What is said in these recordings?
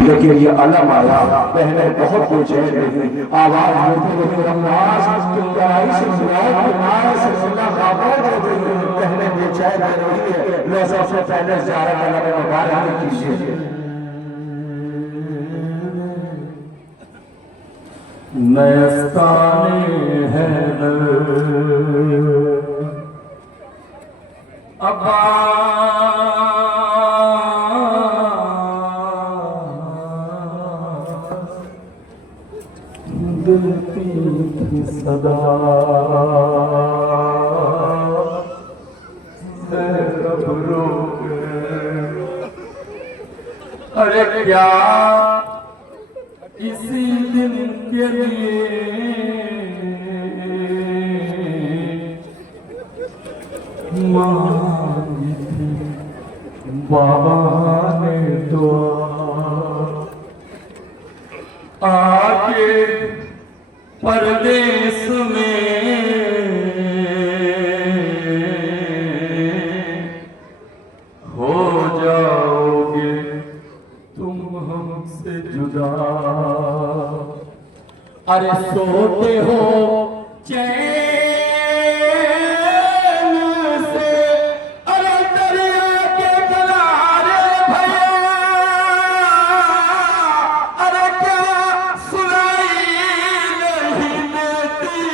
لیکن یہ علم آیا بہنیں بہت بے چین رہی آواز ہوتی رہی رمضان تم لڑائی سے سناؤ تمہارے سے سننا خاموش ہو گئی بہنیں بے چین رہی ہے لو سب سے پہلے زیارت علم مبارک کیجیے نیستان حیدر دل کی صدا رب روک ارے کیا اسی دن کے لیے مانگی تھی بابا نے دعا آگے پردیس میں ہو جاؤ گے تم ہم سے جدا ارے سوتے ہو چین سے ارے دریا کے کنارے بھیا ارے کیا سنائی نہیں دیتی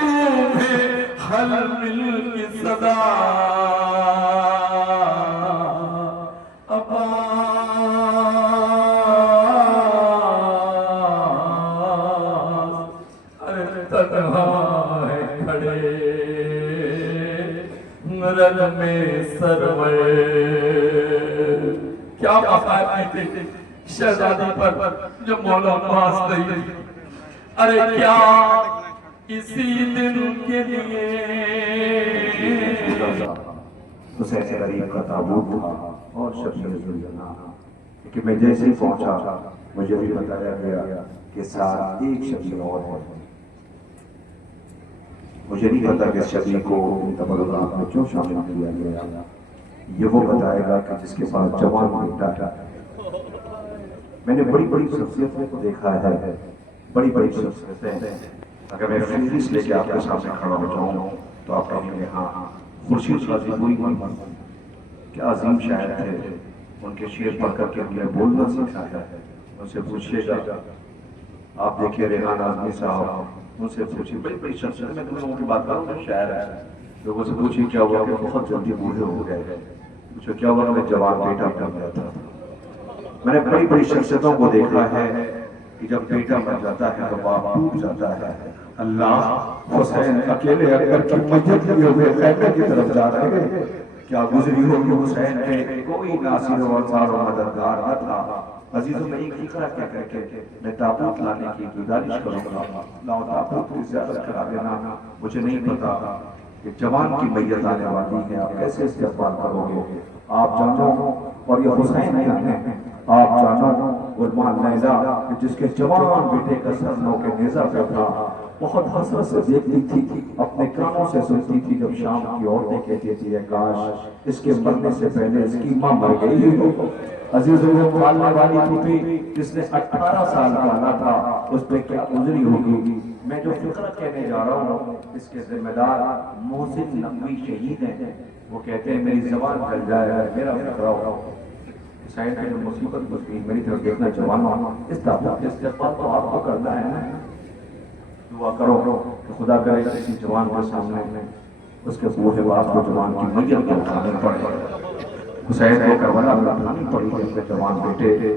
تمہیں حلمل کی صدا رن میں سروے کیا مقام تھے شہزادی پر جو مولا پاس نہیں ارے کیا اسی دن کے لیے حسین غریب کا تابوت تھا اور شبیر ذوالجناح کہ میں جیسے ہی پہنچا مجھے بھی بتایا گیا کہ ساتھ ایک شبیر اور ہے مجھے نہیں پتا کہ شبیر کو تبرکات میں کیوں شامل کیا گیا یہ وہ بتائے گا کہ جس کے پاس جوان بیٹا ہے میں نے بڑی بڑی شخصیتوں کو دیکھا ہے بڑی بڑی شخصیتیں اگر میں فہرست لے کے آپ کے سامنے کھڑا ہو جاؤں تو آپ کہیں گے ہاں خورشید غازی کوئی کیا عظیم شاعر تھے ان کے شعر پڑھ کر کے ہم نے بولنا سیکھا ہے ان سے پوچھیے گا آپ دیکھیے ریحان اعظمی صاحب ان سے پوچھیے بڑی بڑی شخصیت میں تم لوگوں کی بات کروں میں شاعر ہے لوگوں سے پوچھیے کیا ہوا کہ بہت جلدی بوڑھے ہو گئے پوچھو کیا ہوا میں جوان بیٹا بن گیا تھا میں نے بڑی بڑی شخصیتوں کو دیکھا ہے کہ جب بیٹا مر جاتا ہے تو باپ ٹوٹ جاتا ہے اللہ حسین اکیلے اکبر کی میت لیے ہوئے خیمے کی طرف جا رہے ہیں کیا گزری ہوگی حسین پہ کوئی ناصر و انصار و مددگار نہ تھا عزیزوں میں ایک فکرہ کیا کر کے میں تابوت لانے کی گزارش کروں گا لاؤ تابوت کی زیارت کرا دینا مجھے نہیں پتا کہ جوان کی میت آنے والی ہے آپ کیسے استقبال کرو گے آپ جانو اور یہ حسین نہیں ہیں آپ جانو غلمان لیلا جس کے جوان بیٹے کا سر نو کے نیزہ پہ تھا بہت حسرت سے دیکھتی تھی اپنے کانوں سے سنتی تھی جب شام کی عورتیں کہتی تھی کاش اس کے مرنے سے پہلے اس کی ماں مر گئی ہو عزیزوں وہ پالنے والی پوتری جس نے 18 سال پالا تھا اس پہ کیا گزری ہوگی میں جو فکرہ کہنے جا رہا ہوں اس کے ذمہ دار محسن نقوی شہید ہیں وہ کہتے ہیں میری زبان چل جائے میرا فکرہ ہو حسین کا جو مصیبت گزری میری طرف دیکھنا جوان اس تابوت استقبال تو آپ کو کرنا ہے نا دعا کرو کہ خدا کرے کسی جوان کے سامنے اس کے بوڑھے باپ کو جوان کی میت کو اٹھانے پڑے حسین کو کربلا میں اٹھانی پڑی ہے اپنے جوان بیٹے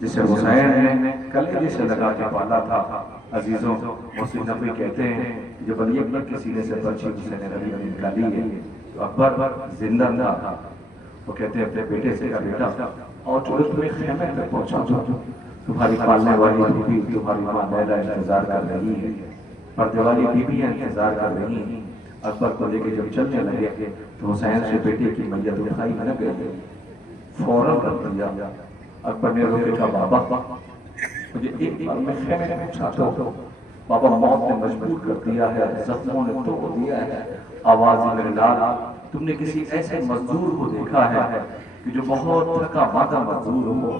جسے حسین نے کلیجے سے لگا کے پالا تھا عزیزوں محسن نقوی کہتے ہیں جب علی اکبر کے سینے سے برچھی حسین رضی نے نکالی ہے تو اکبر زندہ تھا وہ کہتے ہیں اپنے بیٹے سے کا بیٹا اور جو تمہیں خیمے میں پہنچا دو تمہاری پالنے والی بیوی تمہاری ماں لیلا انتظار کر رہی ہے پردے والی بیویاں انتظار کر رہی ہیں اکبر کو لے کے جب چلنے لگے تو حسین سے بیٹے کی میت اٹھائی نہ گئی فوراً کر دیا اکبر نے روکے کہا بابا مجھے ایک بار میں خیمے میں پہنچاتا ہوں بابا موت نے مجبور کر دیا ہے زخموں نے توڑ دیا ہے آواز میرے لال تم نے کسی ایسے مزدور کو دیکھا ہے کہ جو بہت تھکا ماندہ مزدور ہو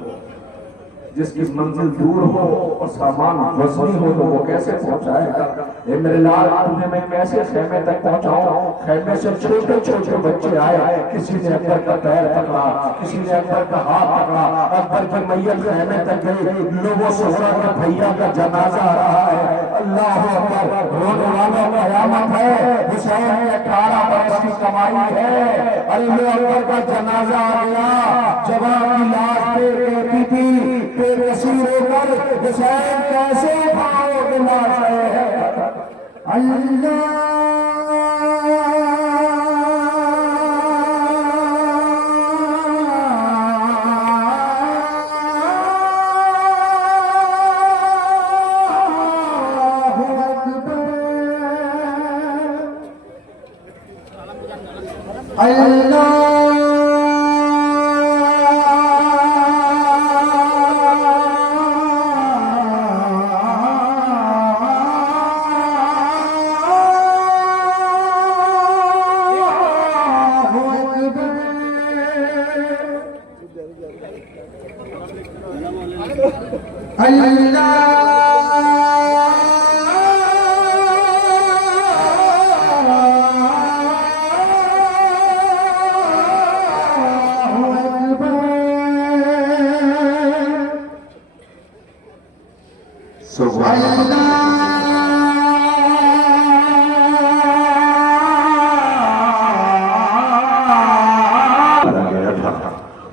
جس کی منزل دور ہو اور سامان وزنی ہو تو وہ کیسے پہنچائے گا؟ اے میرے لال تمہیں میں کیسے خیمے تک پہنچاؤں؟ خیمے سے چھوٹے چھوٹے بچے آئے، کسی نے اکبر کا پیر پکڑا، کسی نے اکبر کا ہاتھ پکڑا، اکبر کی میت خیمے تک گئی، لوگوں سے ہو رہا کہ بھیا کا جنازہ آ رہا ہے۔ اللہ اکبر، رونے والوں کا قیامت ہے، حسین نے 18 برس کی کمائی ہے، اللہ اکبر کا جنازہ آ گیا، جوان کی لاش پہ کہتی تھی بے کثیر ہو کر حسین کیسے اٹھاؤ گے لاش ہے؟ اللہ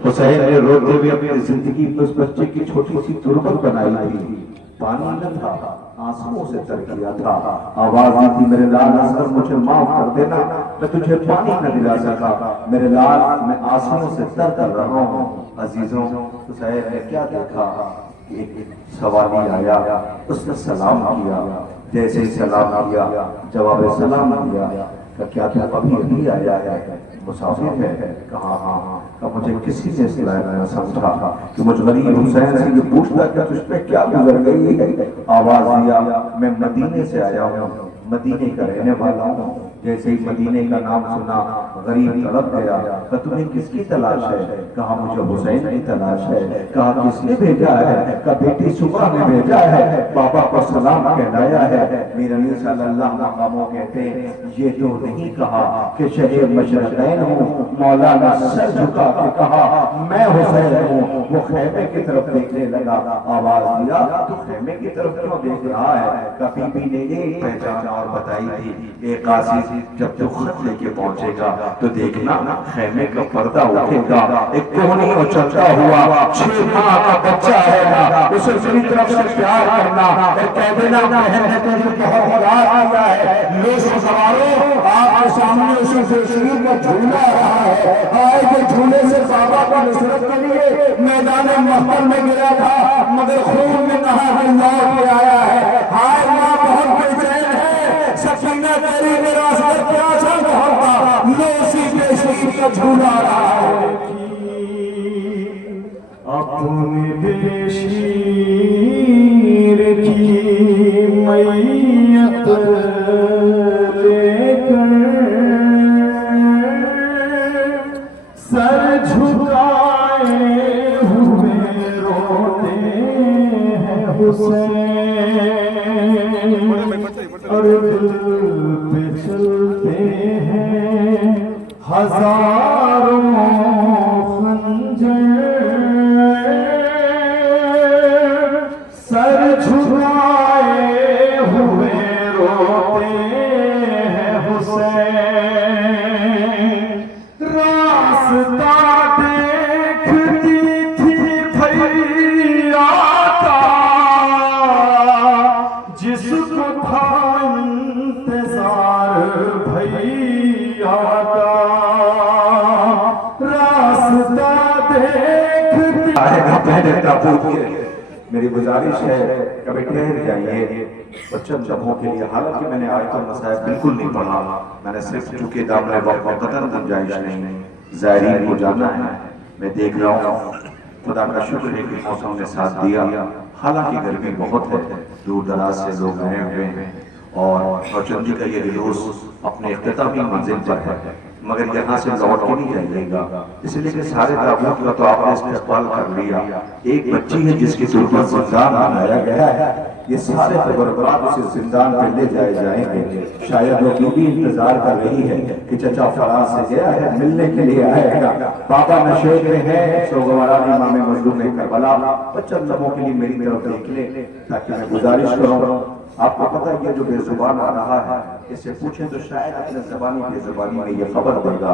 حسین نے روتے ہوئے اپنی زندگی میں اس بچے کی چھوٹی سی تربت بنائی تھی، پانی نہ تھا، آنسوؤں سے تر کیا تھا، آواز دی تھی میرے لال اصغر مجھے معاف کر دینا، میں تجھے پانی نہ دلا سکا، میرے لال میں آنسوؤں سے تر کر رہا ہوں۔ عزیزوں، حسین نے کیا دیکھا؟ ایک سوالی آیا، اس نے سلام کیا، جیسے ہی سلام کیا جواب سلام کیا کہ کیا تو ابھی آیا ہے، مسافر ہے؟ کہا ہاں، کہ مجھے کسی نے اس لائق نہ سمجھا کہ مجھ غریب حسین سے یہ پوچھتا کہ تجھ پہ کیا گزر گئی ہے؟ آواز دیا میں مدینے سے آیا ہوں، مدینے کا رہنے والا ہوں۔ جیسے ہی مدینے کا نام سنا غریب تڑپ گیا کہ تمہیں کس کی تلاش ہے؟ کہا مجھے حسین کی تلاش ہے۔ کہا کس نے بھیجا ہے؟ کہ بیٹی سبرا نے بھیجا ہے، بابا کو سلام کہلایا ہے۔ میرے نبی صلی اللہ علیہ وسلم کہتے ہیں یہ تو نہیں کہا کہ شہر مشرقین ہوں، مولا نے سر جھکا کے کہا میں حسین ہوں۔ وہ خیمے کی طرف دیکھنے لگا، آواز دیا تو خیمے کی طرف کیوں دیکھ رہا ہے؟ کہ بی بی نے ایک پہچان اور بتائی تھی، ایک قاضی جب تو خط لے کے پہنچے گا تو دیکھنا خیمے کا پردہ اٹھے گا، ایک کوہنی اور چلتا ہوا 6 ماہ کا بچہ آئے گا، اسے اپنی طرف سے پیار کرنا اور کہہ دینا بہن نے تجھے بہت پیار کیا ہے، لو سوارو آپ کے سامنے اسے شریف کا جھولا رہا ہے، آئے کہ جھولے سے بابا کو نصرت کے لیے میدان محفل میں گرا تھا مگر خون میں نہا کر لوٹ کے آیا ہے۔ ہائے ماں بہت بے چین ہے، سکینہ تیری وراثت کیا سا محبت، لو اسی پہ شریف کا جھولا رہا ہے۔ اپنے بے شیر کی میت لے کر سر جھکائے ہوئے روتے ہیں حسین، اور دل پہ چلتے ہیں ہزاروں خنجر، سر جھکائے ہوئے روتے ہیں حسین، راستہ دیکھتی تھی بھیا کا جس کو تھا انتظار بھیا کا، راستہ دیکھتی آئے گا پہلے تابوت کے۔ میری گزارش ہے کبھی ٹھہر جائیے اور چند لمحوں کے لیے، حالانکہ میں نے آیت المصائب بالکل نہیں پڑھا، میں نے صرف چونکہ دامن وقت میں قطر گنجائش نہیں، زائرین کو جانا ہے۔ میں دیکھ رہا ہوں خدا کا شکر ہے کہ موسم نے ساتھ دیا، حالانکہ گرمی بہت ہے، دور دراز سے لوگ آئے ہوئے ہیں اور چندی کا یہ جلوس اپنے اختتامی منزل پر ہے۔ مگر یہاں سے لوٹ کے نہیں جائیے گا، اس لیے کہ سارے تابوت کا تو آپ نے استقبال کر لیا، ایک بچی ہے جس کی تربت زندان بنایا گیا ہے، یہ سارے تبرکات اسے زندان پہ لے جائے جائیں گے۔ شاید وہ بھی انتظار کر رہی ہے کہ چچا فلاں سے گیا ہے، ملنے کے لیے آئے گا، پاپا نشے میں ہے، سوگوارانی امام مظلوم کربلا، چند لمحوں کے لیے میری طرف دیکھ لے تاکہ میں گزارش کروں۔ آپ کو پتہ ہے یہ جو بے زبان آ رہا ہے، اس سے پوچھیں تو شاید اپنے زبانی بے زبانی میں یہ خبر دے گا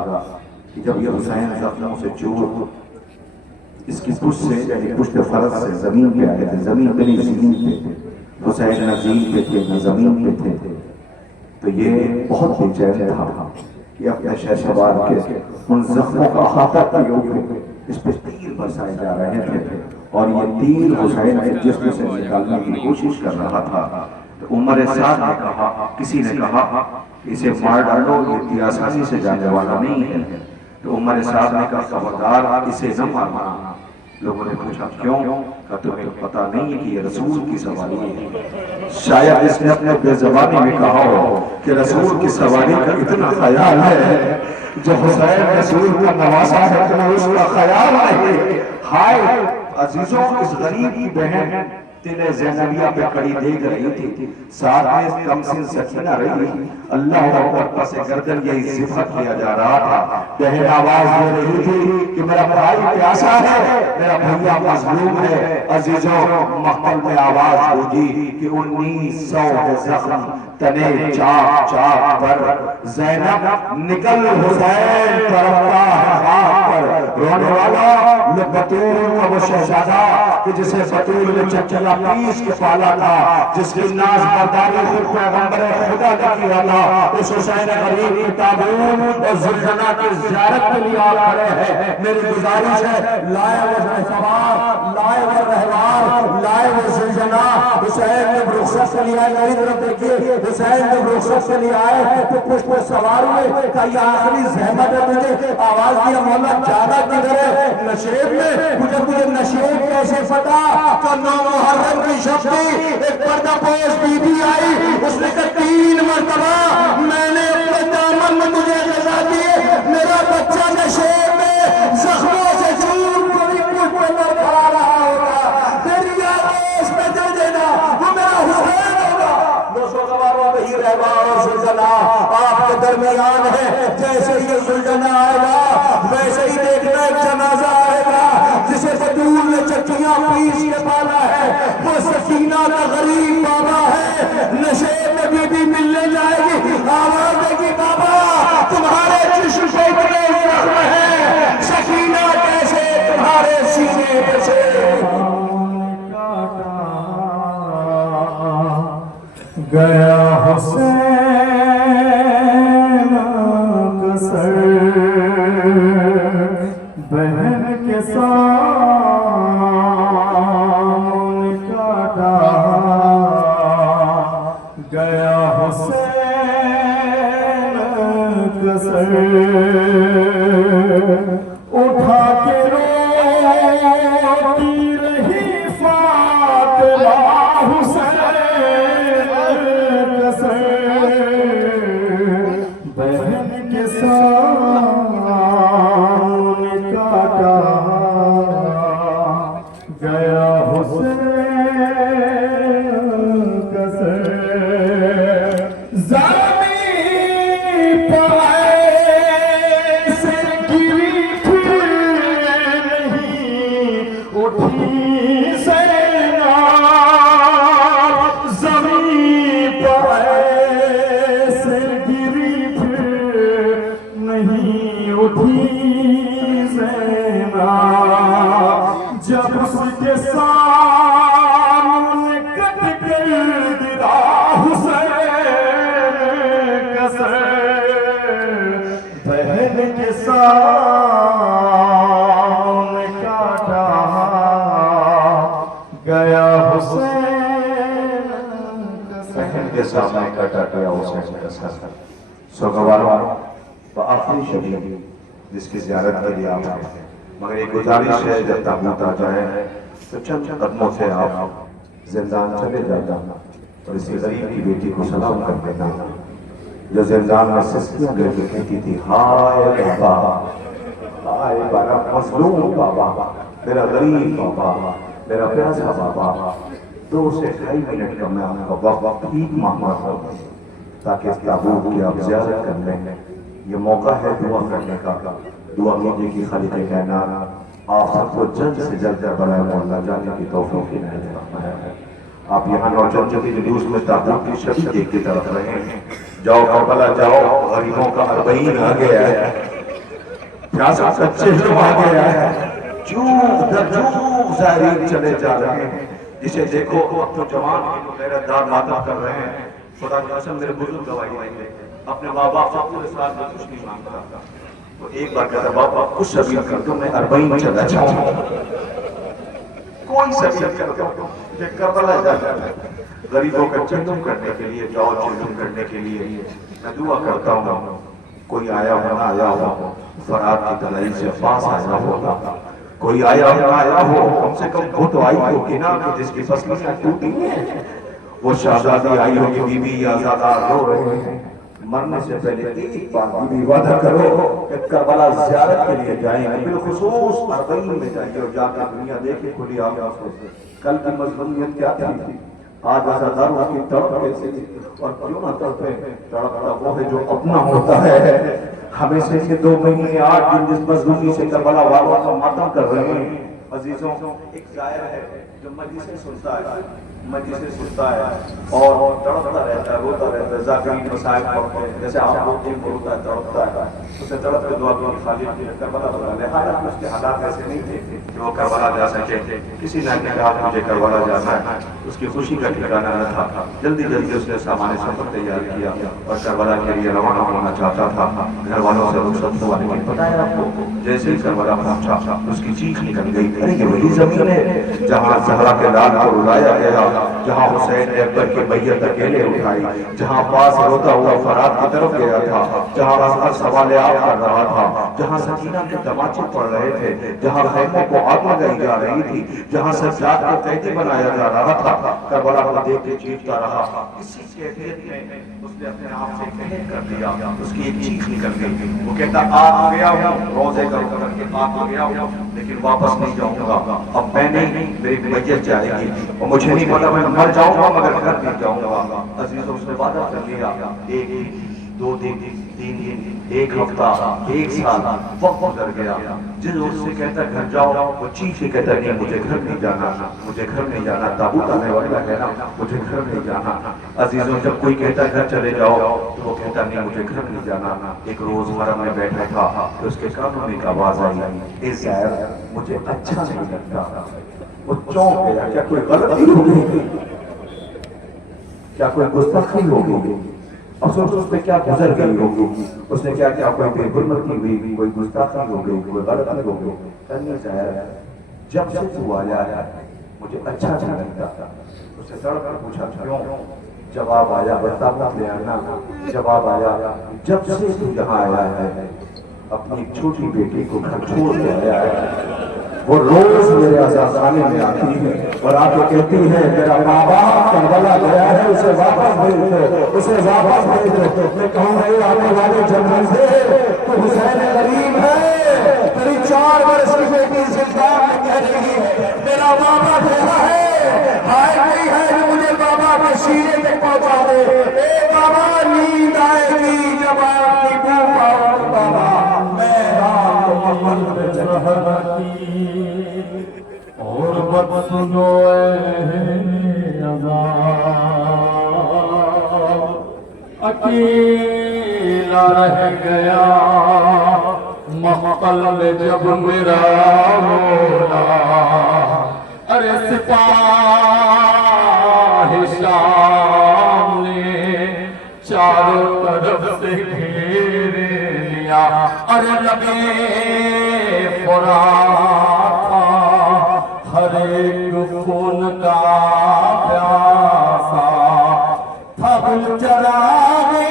کہ جب یہ حسین زخموں سے چور اس کی پشت سے یعنی پشت فرض سے زمین پہ آئے تھے، زمین پہ نہیں زمین پہ، حسین نہ زمین پہ تھے نہ زمین پہ تھے، تو یہ بہت بے چین تھا کہ اپنے شہر سوار کے ان زخموں کا احاطہ کیے ہوئے اس پہ تیر برسائے جا رہے تھے، اور یہ تیر حسین کے جسم سے نکالنے کی کوشش کر رہا تھا۔ تو عمر سعد نے کہا، کسی نے کہا اسے مار ڈالو، یہ اتنی آسانی سے جانے والا نہیں ہے۔ تو عمر سعد نے کہا خبردار اسے نہ مارنا۔ لوگوں نے پوچھا کیوں؟ کہا تمہیں پتہ نہیں ہے کہ یہ رسول کی سواری ہے۔ شاید اس نے اپنے بے زبانی میں کہا ہو کہ رسول کی سواری کا اتنا خیال ہے، جو حسین رسول کا نواسا ہے تمہیں اس کا خیال نہیں۔ ہائے عزیزوں، اس غریب کی بہن تیرے زینبیہ پہ کڑی دیکھ رہی تھی، ساتھ میں کم سن سکینہ رہی، اللہ اکبر پس گردن یہی ذبح کیا جا رہا تھا۔ بہن آواز دے رہی تھی کہ میرا بھائی پیاسا ہے، میرا بھیا مظلوم ہے۔ عزیزوں، محفل میں آواز ہوگی کہ 1900 زخم تنے چاک چاک پر، زینب نکل حسین ترکتا ہاتھ پر، رونے والا بطول کا وہ شہزادہ کہ جسے بطول نے چچلا پیس کے پالا تھا، جس کی ناز برداری خود پیغمبر خدا کا کیا تھا، اس حسین غریب کی تابوت اور زلجنہ کی زیارت کے لیے آ کھڑے ہیں۔ میری گزارش ہے لائے وہ سوار، لائے وہ رہوار، لائے وہ زلجنہ، حسین جب رخصت کے لیے آئے، میری طرف دیکھیے، حسین جب رخصت کے لیے آئے تو پشت پہ سوار ہوئے، کہا یہ آخری زحمت ہے تجھے، آواز دیا مولا جانا کدھر ہے؟ نشیب میں۔ مجھے نشیب کیسے پتا؟ کہ 9 محرم کی شب تھی، ایک پردہ پوش بی بی آئی، اس نے کہا 3 مرتبہ میں نے اپنے دامن میں تجھے غذا دیے، میرا بچہ نشیب میں زخموں سے چور کوئی پشت پہ لڑکا رہا ہوگا، تیری آواز میں دے دینا، وہ میرا حسین ہوگا۔ 200 سواروں میں ہی رہوار اور زلجنہ آپ کے درمیان ہے، جیسے یہ زلجنہ آئے گا ویسے ہی دیکھنا ایک جنازہ آئے گا جسے بطول نے چچیاں پیس کے پالا ہے، وہ سکینہ کا غریب بابا ہے، نشے میں بی بی ملنے جائے گی، آواز دے گی بابا تمہارے چشم پہ اتنے زخم ہیں، سکینہ کیسے تمہارے سینے پہ سے گیا حسین کا سر بہن کے سامنے کاٹا، گیا حسین کا سر اٹھا کے روتی رہی فاطمہ حسین کا سر بہن کے سامنے کاٹا، گیا حسین کا سر زمین پر ایسے گری پھر نہیں اٹھی زینب، زمین پر ایسے گری پھر نہیں اٹھی زینب، جب اس کے سامنے کٹ کر گرا حسین کا سر، بہن کے سامنے کاٹا، گیا حسین کا سر، بہن کے سامنے کاٹا گیا حسین کا سر۔ سوگواروں آخری شبی جس کی زیارت کے لیے آپ ہیں، مگر ایک گزارش ہے جب تابوت آ جائے تو چند قدموں سے آپ زندان چلے جانا اور اسی غریب کی بیٹی کو سلام کر دینا۔ جو زندان میں سسکیاں لے کے کہتی تھی ہائے بابا، ہائے میرا مظلوم بابا، میرا غریب بابا، میرا پیاسا بابا، 2 سے 2.5 منٹ کا میں آپ کا وقت ٹھیک مانگا ہوں تاکہ اس تابوت کی آپ زیارت کر لیں۔ یہ موقع ہے دعا کرنے کا، دعا کیجیے کہ خالق کائنات آپ سب کو جلد سے جلد کربلا مولا جانے کی توفیق عنایت فرمائے۔ آپ یہاں نوجوانوں کے جلوس میں تابوت کی شبیہ دیکھتی طرف رہے ہیں، جاؤ کربلا جاؤ، غریبوں کا 40 آ گیا ہے، پیاسا کا چہلم آ گیا ہے، چوب در چوب زائرین چلے جا رہے ہیں، جسے دیکھو اب تو جوان ہیں جو غیرت دار ماتم کر رہے ہیں۔ خدا کی قسم میرے بزرگ گواہی دیں گے، اپنے ماں باپ سے پورے سال میں کچھ نہیں مانگتا، تو ایک بار کہتا بابا کچھ سبیل کر دو، میں 40 چلا جاؤں، کوئی سبیل کر دو، یہ کربلا جاتا ہے۔ غریبوں کا چندم کرنے کے لیے، جاؤ چندم کرنے کے لیے میں دعا کرتا ہوں، کوئی آیا ہو نہ آیا ہو، فرات کی تلائی سے پاس آیا ہوگا، کوئی آیا ہو نہ آیا ہو، کم سے کم وہ تو آئی ہوگی نا کہ جس کی پسلیاں ٹوٹی ہیں، وہ شہزادی آئی ہوگی، بی بی آزادہ رو رہے ہیں، مرنے سے پہلے ایک بار بی بی وعدہ کرو کہ کربلا زیارت کے لیے جائیں گے، بالخصوص 40 میں جائیے اور جا کے دنیا دیکھے کھلی آنکھوں سے کل کی مظلومیت کیا تھی، آج آزاداروں کی تڑپ کیسے تھی، اور کیوں نہ تڑپے، تڑپتا وہ ہے جو اپنا ہوتا ہے۔ ہمیں سے یہ 2 مہینے 8 دن جس مظلومی سے کربلا والوں کا ماتم کر رہے ہیں، عزیزوں ایک ظاہر ہے جو مجلسیں سنتا ہے، مجلسیں سنتا ہے اور تڑپتا رہتا ہے، روتا رہتا ہے، ذاکرین مسائل پڑھتے ہیں، جیسے آپ لوگ ایک روتا ہے تڑپتا ہے، اسے تڑپ کے دعا کی خالق نے کربلا بنا لے، حالانکہ اس کے حالات ایسے نہیں تھے کہ وہ کربلا جا سکے، کسی نے کہا مجھے کربلا جانا ہے، اس کی خوشی کا ٹھکانہ نہ تھا، جلدی جلدی اس نے سامان سفر تیار کیا اور کربلا کے لیے روانہ ہونا چاہتا تھا، گھر والوں سے رخصت ہوا، لیکن پتہ ہے آپ کو جیسے ہی کربلا پہنچا اس کی چیخ نکل گئی، ارے یہ وہی زمین ہے جہاں زہرا کے لال کو رلایا گیا، جہاں حسین نے اکبر کی میت اکیلے اٹھائی، جہاں عباس روتا ہوا فرات کی طرف گیا تھا، جہاں اصغر سوال-ے-آپ کر رہا تھا، جہاں سکینہ کے تماچے پڑ رہے تھے، جہاں خیموں کو آگ لگائی جا رہی تھی، جہاں سجاد کو قیدی بنایا جا رہا تھا، کربلا کو دیکھ کے چیختا رہا۔ اسی کیفیت میں اس نے اپنے آپ سے کہہ کر دیا، اس کی ایک چیخ نکل گئی، وہ کہتا آ گیا ہوں، روزے کا رخ کر کے آ گیا ہوں، لیکن واپس نہیں جاؤں گا، اب میں نہیں، میری میت جائے گی، اور مجھے نہیں پتا میں مر جاؤں گا مگر گھر نہیں جاؤں گا۔ عزیزوں اس نے وعدہ کر لیا، 1 دن 2 دن 3 دن 1 ہفتہ 1 سال وقت گزر گیا، جس وقت سے کہتا گھر جاؤ وہ چیخ کے کہتا نہیں مجھے گھر نہیں جانا، مجھے گھر نہیں جانا، تابوت آنے والا ہے نا، مجھے گھر نہیں جانا۔ عزیزوں جب کوئی کہتا گھر چلے جاؤ تو وہ کہتا نہیں مجھے گھر نہیں جانا۔ ایک روز حرم میں بیٹھا تھا تو اس کے کانوں میں ایک آواز آئی، اے زید مجھے اچھا نہیں لگتا۔ وہ چونک گیا، کیا کوئی غلطی ہو گئی، کیا کوئی گستاخی ہو گئی، افسوس اس پہ کیا گزر گئی ہوگی، اس نے کیا کیا کوئی بے حرمتی ہوئی، کوئی گستاخی ہو گئی، کوئی غلطی ہو گئی۔ کہنے چاہے جب سے تو آیا ہے مجھے اچھا نہیں لگتا۔ اس نے سڑک پر پوچھا کیوں؟ جواب آیا، بتا لے آنا، جواب آیا جب سے تو یہاں آیا ہے اپنی چھوٹی بیٹی کو گھر چھوڑ کے آیا ہے، وہ روز میرے عزاخانے میں آتی ہے اور آ کے کہتی ہے میرا بابا کربلا گیا ہے، اسے واپس بھیج دو، اسے واپس بھیج دو۔ میں کہوں نہیں آنے والے جنگل سے تو حسین غریب ہے، تیری 4 برس کی بیٹی زندان میں کہہ رہی ہے میرا بابا گیا ہے، ہائے نہیں ہے جو مجھے بابا کے سینے تک پہنچا دے، اے بابا نیند آئے گی جب آپ کی بو پاؤں بابا، میں رات کو محمد پہ چڑھتی اور بد سنو اکیلا رہ گیا مقتل میں جب میرا مولا، ارے سپاہ شام نے چاروں طرف سے گھیر لیا، ارے لبے فرات ہر ایک خون کا پیاسا تھا، گل چراغے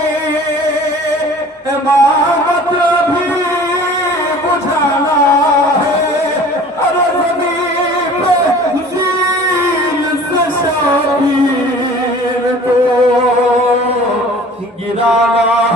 امامت بھی بجھانا ہے، ارے زمین پہ زین سے شبیر کو گرانا